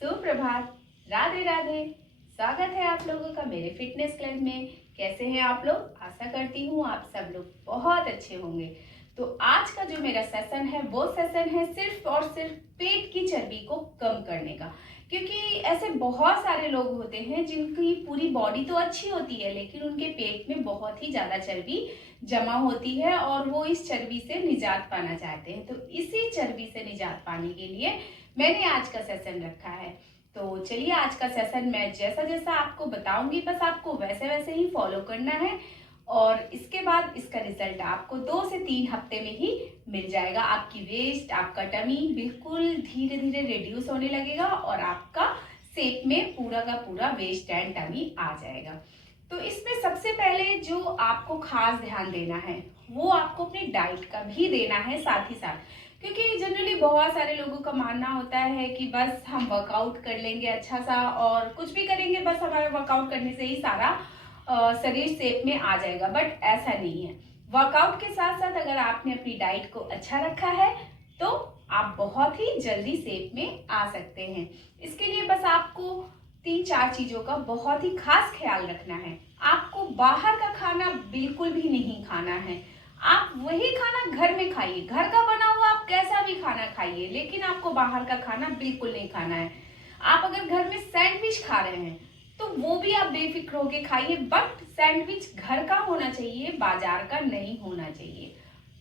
सुप्रभात। राधे राधे। स्वागत है आप लोगों का मेरे फिटनेस क्लब में। कैसे हैं आप लोग? आशा करती हूँ आप सब लोग बहुत अच्छे होंगे। तो आज का जो मेरा सेशन है वो सेशन है सिर्फ और सिर्फ पेट की चर्बी को कम करने का। क्योंकि ऐसे बहुत सारे लोग होते हैं जिनकी पूरी बॉडी तो अच्छी होती है लेकिन उनके पेट में बहुत ही ज्यादा चर्बी जमा होती है और वो इस चर्बी से निजात पाना चाहते हैं। तो इसी चर्बी से निजात पाने के लिए मैंने आज का सेशन रखा है। तो चलिए आज का सेशन मैं जैसा जैसा आपको बताऊंगी बस आपको वैसे वैसे ही फॉलो करना है और इसके बाद इसका रिजल्ट आपको 2 से 3 हफ्ते में ही मिल जाएगा। आपकी वेस्ट, आपका टमी बिल्कुल धीरे धीरे रिड्यूस होने लगेगा और आपका शेप में पूरा का पूरा वेस्ट एंड टमी आ जाएगा। तो इसमें सबसे पहले जो आपको खास ध्यान देना है वो आपको अपनी डाइट का भी देना है साथ ही साथ। क्योंकि जनरली बहुत सारे लोगों का मानना होता है कि बस हम वर्कआउट कर लेंगे अच्छा सा और कुछ भी करेंगे बस हमारा वर्कआउट करने से ही सारा शरीर शेप में आ जाएगा, बट ऐसा नहीं है। वर्कआउट के साथ साथ अगर आपने अपनी डाइट को अच्छा रखा है तो आप बहुत ही जल्दी शेप में आ सकते हैं। इसके लिए बस आपको 3-4 चीजों का बहुत ही खास ख्याल रखना है। आपको बाहर का खाना बिल्कुल भी नहीं खाना है। आप वही खाना घर में खाइए, घर का बना हुआ आप कैसा भी खाना खाइए, लेकिन आपको बाहर का खाना बिल्कुल नहीं खाना है। आप अगर घर में सैंडविच खा रहे हैं तो वो भी आप बेफिक्र होके खाइए, बट सैंडविच घर का होना चाहिए, बाजार का नहीं होना चाहिए।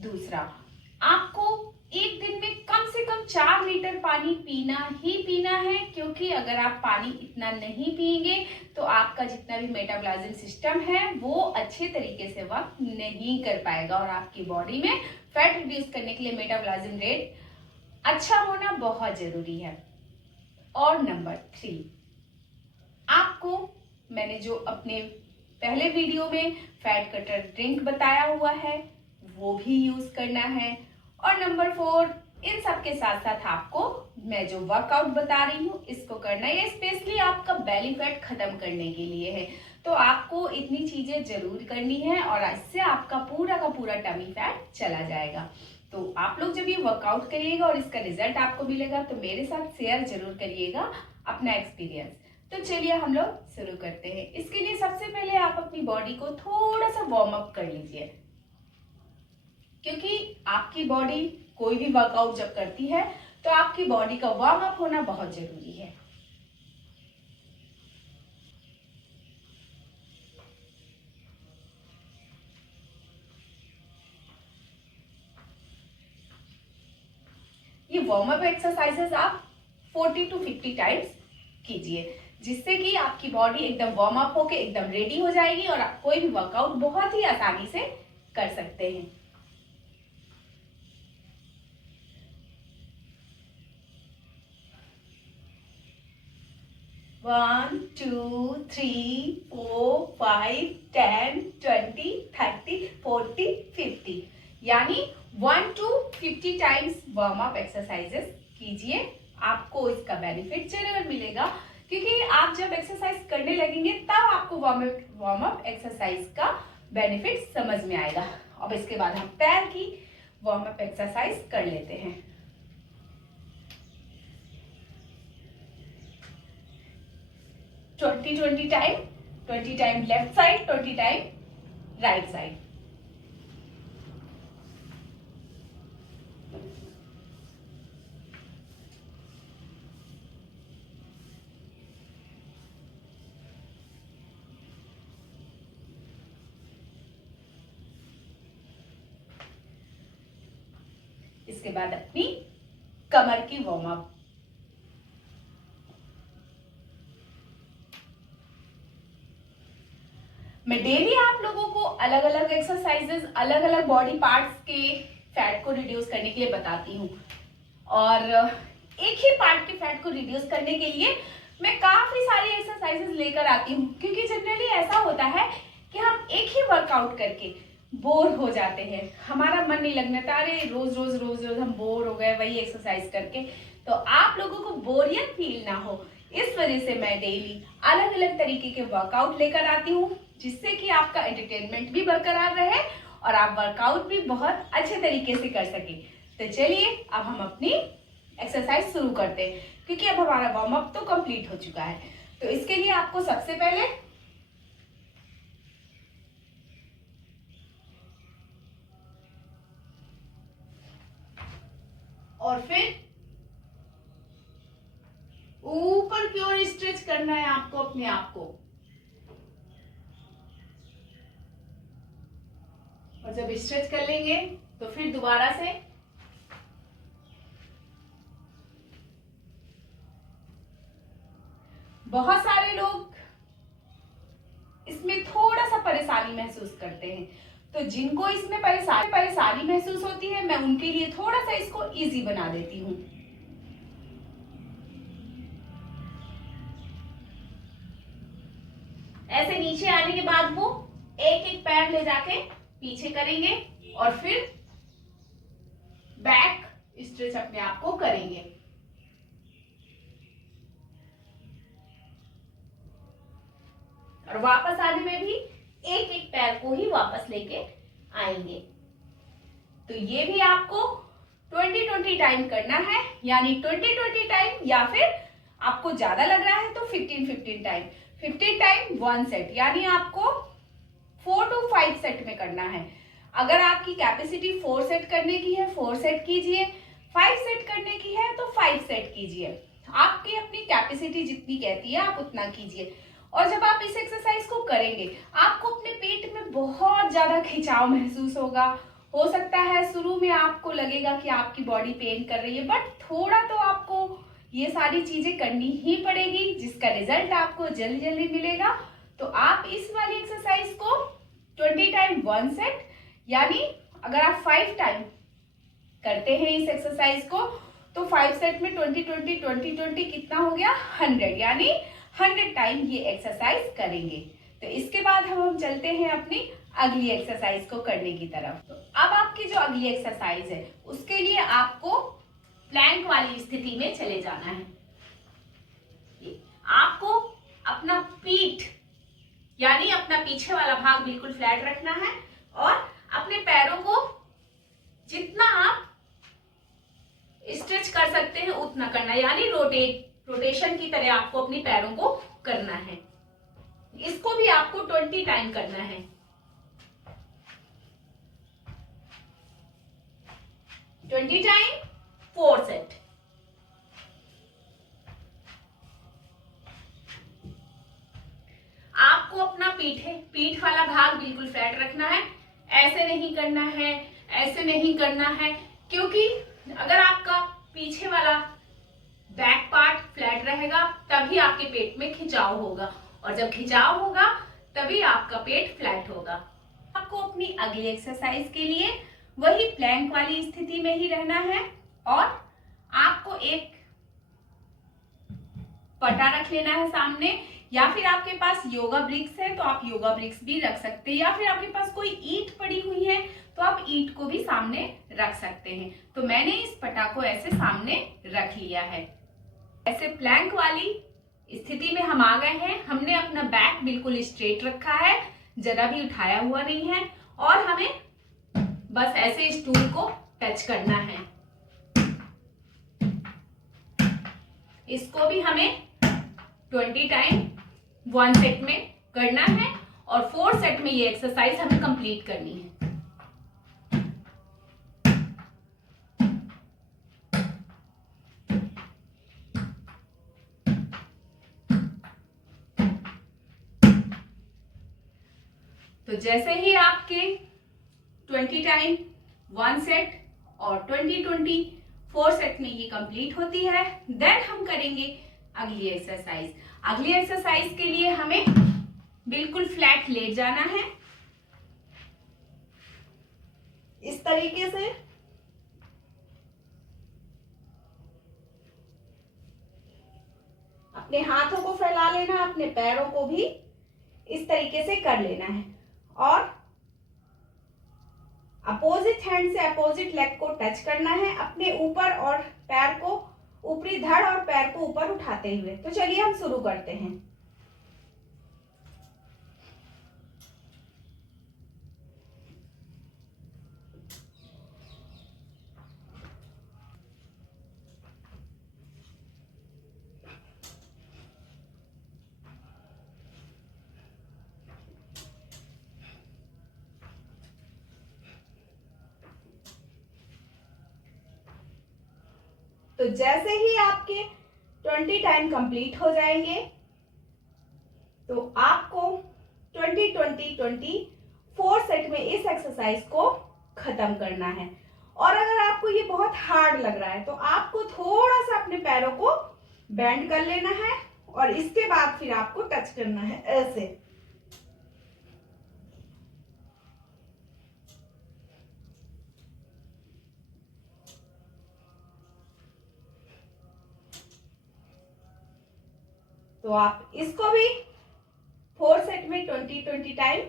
दूसरा, आपको एक दिन में कम से कम 4 लीटर पानी पीना ही पीना है। क्योंकि अगर आप पानी इतना नहीं पिएंगे तो आपका जितना भी मेटाबॉलिज्म सिस्टम है वो अच्छे तरीके से वर्क नहीं कर पाएगा और आपकी बॉडी में फैट रिड्यूस करने के लिए मेटाबॉलिज्म रेट अच्छा होना बहुत जरूरी है। और नंबर 3, आपको मैंने जो अपने पहले वीडियो में फैट कटर ड्रिंक बताया हुआ है वो भी यूज करना है। और नंबर 4, इन सब के साथ साथ आपको मैं जो वर्कआउट बता रही हूँ इसको करना है। ये स्पेशली आपका बेली फैट खत्म करने के लिए है। तो आपको इतनी चीजें जरूर करनी है और इससे आपका पूरा का पूरा टमी फैट चला जाएगा। तो आप लोग जब ये वर्कआउट करिएगा और इसका रिजल्ट आपको मिलेगा तो मेरे साथ शेयर जरूर करिएगा अपना एक्सपीरियंस। तो चलिए हम लोग शुरू करते हैं। इसके लिए सबसे पहले आप अपनी बॉडी को थोड़ा सा वार्म अप कर लीजिए। क्योंकि आपकी बॉडी कोई भी वर्कआउट जब करती है तो आपकी बॉडी का वार्म अप होना बहुत जरूरी है। ये वार्म अप एक्सरसाइजेस आप 40 to 50 टाइम्स कीजिए, जिससे कि आपकी बॉडी एकदम वार्म अप होके एकदम रेडी हो जाएगी और आप कोई भी वर्कआउट बहुत ही आसानी से कर सकते हैं। 1 2 3 4 5 10 20 30 40 50 यानी 1 to 50 times warm up exercises कीजिए। आपको इसका बेनिफिट जरूर मिलेगा क्योंकि आप जब एक्सरसाइज करने लगेंगे तब आपको वार्म अप एक्सरसाइज का बेनिफिट समझ में आएगा। अब इसके बाद हम पैर की वार्म अप एक्सरसाइज कर लेते हैं। 20 time, 20 time left side, 20 time right side. इसके बाद अपनी कमर की वार्म अप। मैं डेली आप लोगों को अलग अलग एक्सरसाइजेस अलग अलग बॉडी पार्ट्स के फैट को रिड्यूस करने के लिए बताती हूँ और एक ही पार्ट के फैट को रिड्यूस करने के लिए मैं काफी सारी एक्सरसाइजेस लेकर आती हूँ। क्योंकि जनरली ऐसा होता है कि हम एक ही वर्कआउट करके बोर हो जाते हैं, हमारा मन नहीं लगना था, अरे रोज रोज रोज रोज हम बोर हो गए वही एक्सरसाइज करके। तो आप लोगों को बोरियत फील ना हो इस वजह से मैं डेली अलग अलग तरीके के वर्कआउट लेकर आती हूँ, जिससे कि आपका एंटरटेनमेंट भी बरकरार रहे और आप वर्कआउट भी बहुत अच्छे तरीके से कर सके। तो चलिए अब हम अपनी एक्सरसाइज शुरू करते हैं। क्योंकि अब हमारा वार्म अप तो कंप्लीट हो चुका है। तो इसके लिए आपको सबसे पहले और फिर ऊपर की ओर स्ट्रेच करना है आपको अपने आप को। और जब स्ट्रेच कर लेंगे तो फिर दोबारा से बहुत सारे लोग इसमें थोड़ा सा परेशानी महसूस करते हैं, तो जिनको इसमें परेशानी महसूस होती है मैं उनके लिए थोड़ा सा इसको इजी बना देती हूँ। ऐसे नीचे आने के बाद वो एक एक पैर ले जाके पीछे करेंगे और फिर बैक स्ट्रेच अपने आप को करेंगे। और वापस आने में भी एक एक पैर को ही वापस लेके आएंगे। तो ये भी आपको 20-20 टाइम करना है, यानी 20-20 टाइम, या फिर आपको ज्यादा लग रहा है तो 15-15 टाइम। 15 टाइम 1 सेट, यानी आपको 4 to 5 सेट में करना है। अगर आपकी कैपेसिटी 4 सेट करने की है 4 सेट कीजिए, 5 सेट करने की है तो 5 सेट कीजिए। आपकी अपनी कैपेसिटी जितनी कहती है आप उतना कीजिए। और जब आप इस एक्सरसाइज को करेंगे आपको अपने पेट में बहुत ज्यादा खिंचाव महसूस होगा। हो सकता है शुरू में आपको लगेगा कि आपकी बॉडी पेन कर रही है, बट थोड़ा तो आपको ये सारी चीजें करनी ही पड़ेगी, जिसका रिजल्ट आपको जल्दी जल्दी मिलेगा। तो आप इस वाली एक्सरसाइज को 20 टाइम 1 सेट, यानी अगर आप 5 टाइम करते हैं इस एक्सरसाइज को तो 5 सेट में 20-20 कितना हो गया 100, यानी 100 टाइम ये एक्सरसाइज करेंगे। तो इसके बाद हम चलते हैं अपनी अगली एक्सरसाइज को करने की तरफ। तो अब आपकी जो अगली एक्सरसाइज है उसके लिए आपको प्लैंक वाली स्थिति में चले जाना है। आपको अपना पीठ यानी अपना पीछे वाला भाग बिल्कुल फ्लैट रखना है और अपने पैरों को जितना आप स्ट्रेच कर सकते हैं उतना करना है, यानी रोटेशन की तरह आपको अपने पैरों को करना है। इसको भी आपको 20 टाइम करना है। 20 टाइम 4 सेट। आपको अपना पीठ वाला भाग बिल्कुल फ्लैट रखना है। ऐसे नहीं करना है, ऐसे नहीं करना है, क्योंकि अगर आपका पीछे वाला बैक पार्ट फ्लैट रहेगा तभी आपके पेट में खिंचाव होगा, और जब खिंचाव होगा तभी आपका पेट फ्लैट होगा। आपको अपनी अगली एक्सरसाइज के लिए वही प्लैंक वाली स्थिति में ही रहना है और आपको एक पटा रख लेना है सामने, या फिर आपके पास योगा ब्रिक्स है तो आप योगा ब्रिक्स भी रख सकते हैं, या फिर आपके पास कोई ईंट पड़ी हुई है तो आप ईंट को भी सामने रख सकते हैं। तो मैंने इस पटा को ऐसे सामने रख लिया है। ऐसे प्लैंक वाली स्थिति में हम आ गए हैं। हमने अपना बैक बिल्कुल स्ट्रेट रखा है, जरा भी उठाया हुआ नहीं है, और हमें बस ऐसे स्टूल को टच करना है। इसको भी हमें 20 टाइम 1 सेट में करना है और 4 सेट में ये एक्सरसाइज हमें कंप्लीट करनी है। तो जैसे ही आपके 20 टाइम 1 सेट और 20-20 4 सेट में ये कंप्लीट होती है, देन हम करेंगे अगली एक्सरसाइज। अगली एक्सरसाइज के लिए हमें बिल्कुल फ्लैट लेट जाना है, इस तरीके से। अपने हाथों को फैला लेना, अपने पैरों को भी इस तरीके से कर लेना है, और अपोजिट हैंड से अपोजिट लेग को टच करना है अपने ऊपर, और पैर को ऊपरी धड़ और पैर को ऊपर उठाते हुए। तो चलिए हम शुरू करते हैं। तो जैसे ही आपके 20 टाइम कंप्लीट हो जाएंगे तो आपको 4 सेट में इस एक्सरसाइज को खत्म करना है। और अगर आपको ये बहुत हार्ड लग रहा है तो आपको थोड़ा सा अपने पैरों को बेंड कर लेना है और इसके बाद फिर आपको टच करना है ऐसे। तो आप इसको भी 4 सेट में 20 टाइम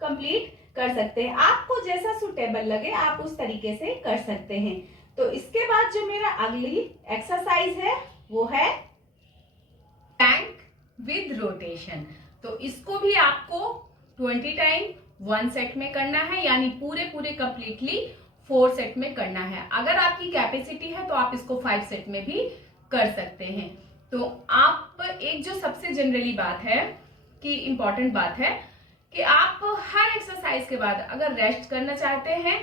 कंप्लीट कर सकते हैं। आपको जैसा सुटेबल लगे आप उस तरीके से कर सकते हैं। तो इसके बाद जो मेरा अगली एक्सरसाइज है वो है प्लैंक विद रोटेशन। तो इसको भी आपको 20 टाइम 1 सेट में करना है, यानी पूरे कंप्लीटली 4 सेट में करना है। अगर आपकी कैपेसिटी है तो आप इसको 5 सेट में भी कर सकते हैं। तो आप एक जो सबसे जनरली बात है कि इंपॉर्टेंट बात है कि आप हर एक्सरसाइज के बाद अगर रेस्ट करना चाहते हैं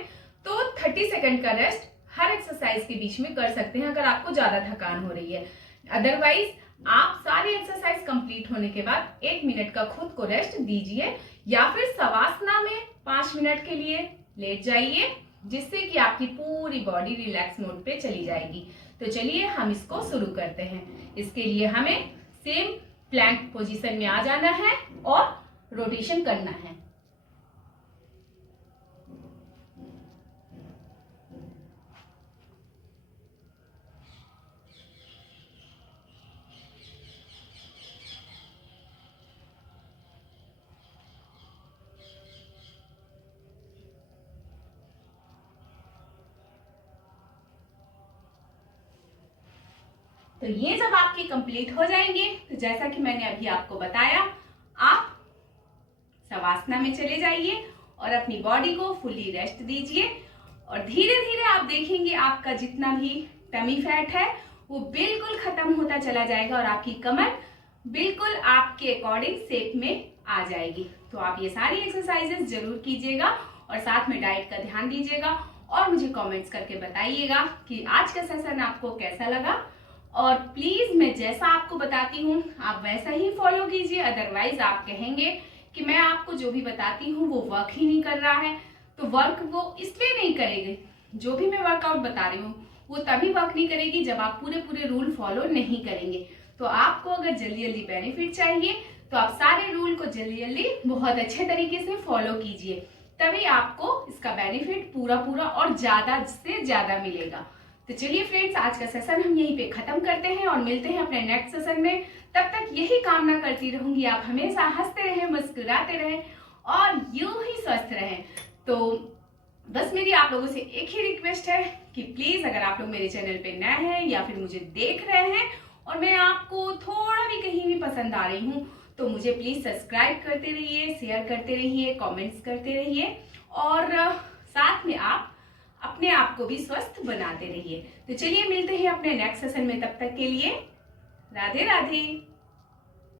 तो 30 सेकंड का रेस्ट हर एक्सरसाइज के बीच में कर सकते हैं अगर आपको ज्यादा थकान हो रही है। अदरवाइज आप सारी एक्सरसाइज कंप्लीट होने के बाद 1 मिनट का खुद को रेस्ट दीजिए या फिर शवासना में 5 मिनट के लिए लेट जाइए, जिससे कि आपकी पूरी बॉडी रिलैक्स मोड पे चली जाएगी। तो चलिए हम इसको शुरू करते हैं। इसके लिए हमें सेम प्लैंक पोजीशन में आ जाना है और रोटेशन करना है। तो ये जब आपके कंप्लीट हो जाएंगे तो जैसा कि मैंने अभी आपको बताया, आप शवासना में चले जाइए और अपनी बॉडी को फुल्ली रेस्ट दीजिए और धीरे धीरे आप देखेंगे आपका जितना भी टमी फैट है वो बिल्कुल खत्म होता चला जाएगा और आपकी कमर बिल्कुल आपके अकॉर्डिंग शेप में आ जाएगी। तो आप ये सारी एक्सरसाइजेस जरूर कीजिएगा और साथ में डाइट का ध्यान दीजिएगा और मुझे कमेंट्स करके बताइएगा कि आज का सेशन आपको कैसा लगा। और प्लीज मैं जैसा आपको बताती हूँ आप वैसा ही फॉलो कीजिए, अदरवाइज आप कहेंगे कि मैं आपको जो भी बताती हूँ वो वर्क ही नहीं कर रहा है। तो वर्क वो इसलिए नहीं करेगी, जो भी मैं वर्कआउट बता रही हूँ वो तभी वर्क नहीं करेगी जब आप पूरे रूल फॉलो नहीं करेंगे। तो आपको अगर जल्दी बेनिफिट चाहिए तो आप सारे रूल को जल्दी बहुत अच्छे तरीके से फॉलो कीजिए, तभी आपको इसका बेनिफिट पूरा और ज्यादा से ज्यादा मिलेगा। तो चलिए फ्रेंड्स, आज का सेशन हम यहीं पे खत्म करते हैं और मिलते हैं अपने नेक्स्ट सेशन में। तब तक यही कामना करती रहूंगी आप हमेशा हंसते रहें, मुस्कुराते रहें और यूं ही स्वस्थ रहें। तो बस मेरी आप लोगों से एक ही रिक्वेस्ट है कि प्लीज अगर आप लोग मेरे चैनल पे नए हैं या फिर मुझे देख रहे हैं और मैं आपको थोड़ा भी कहीं भी पसंद आ रही हूँ तो मुझे प्लीज सब्सक्राइब करते रहिए, शेयर करते रहिए, कमेंट्स करते रहिए और साथ में आप अपने आप को भी स्वस्थ बनाते रहिए। तो चलिए मिलते हैं अपने नेक्स्ट सेशन में, तब तक के लिए राधे राधे।